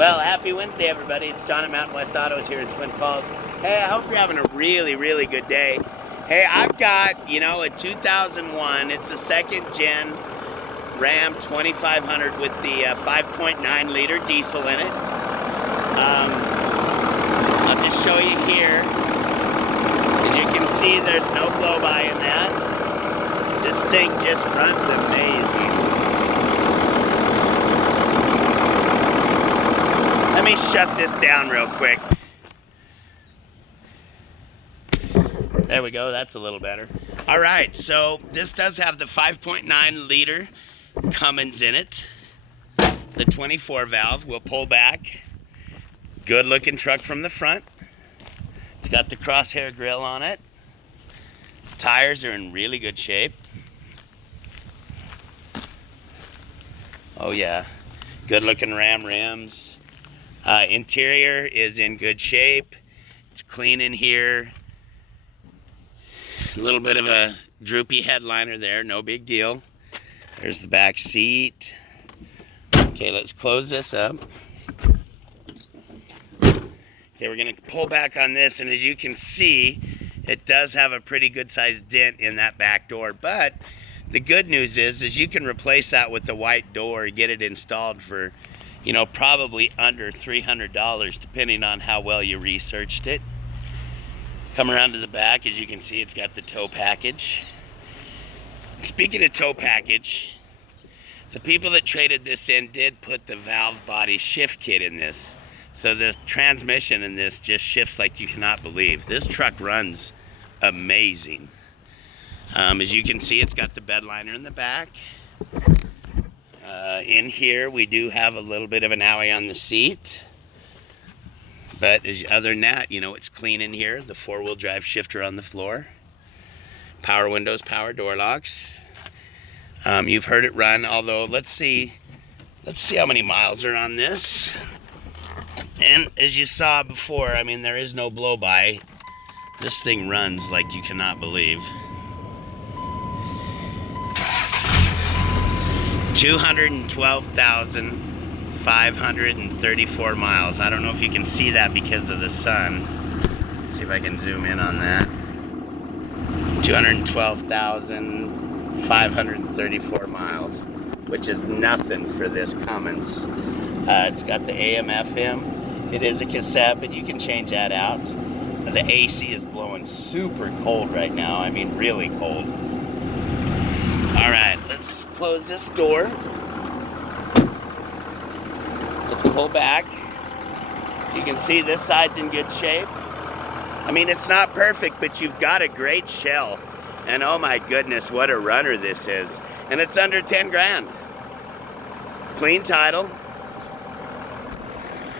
Well, happy Wednesday, everybody. It's John at Mountain West Autos here in Twin Falls. Hey, I hope you're having a really, really good day. Hey, I've got, a 2001. It's a second-gen Ram 2500 with the 5.9-liter diesel in it. I'll just show you here. As you can see, there's no blow-by in that. This thing just runs amazing. Let me shut this down real quick. There we go, that's a little better. All right, so this does have the 5.9-liter Cummins in it. The 24 valve will pull back. Good looking truck from the front. It's got the crosshair grille on it. Tires are in really good shape. Oh yeah, good looking Ram rims. Interior is in good shape. It's clean in here. A little bit of a droopy headliner there, no big deal. There's the back seat. Okay, let's close this up. Okay, we're gonna pull back on this, and as you can see, it does have a pretty good sized dent in that back door, but the good news is you can replace that with the white door, get it installed for probably under $300, depending on how well you researched it. Come around to the back, as you can see, it's got the tow package. Speaking of tow package, the people that traded this in did put the valve body shift kit in this. So the transmission in this just shifts like you cannot believe. This truck runs amazing. As you can see, it's got the bed liner in the back. In here, we do have a little bit of an owie on the seat. But other than that, it's clean in here. The four-wheel drive shifter on the floor. Power windows, power door locks. You've heard it run, although let's see how many miles are on this. And as you saw before, there is no blow-by. This thing runs like you cannot believe. 212,534 miles. I don't know if you can see that because of the sun. Let's see if I can zoom in on that. 212,534 miles, which is nothing for this Cummins. It's got the AM/FM. It is a cassette, but you can change that out. The AC is blowing super cold right now. Really cold. All right, let's close this door. Let's pull back. You can see this side's in good shape. It's not perfect, but you've got a great shell. And oh my goodness, what a runner this is. And it's under 10 grand. Clean title.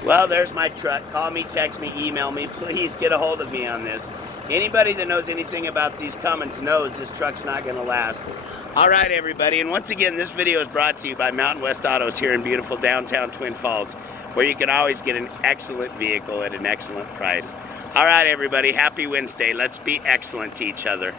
Well, there's my truck. Call me, text me, email me. Please get a hold of me on this. Anybody that knows anything about these Cummins knows this truck's not gonna last. All right, everybody, and once again, this video is brought to you by Mountain West Autos here in beautiful downtown Twin Falls, where you can always get an excellent vehicle at an excellent price. All right, everybody, happy Wednesday. Let's be excellent to each other.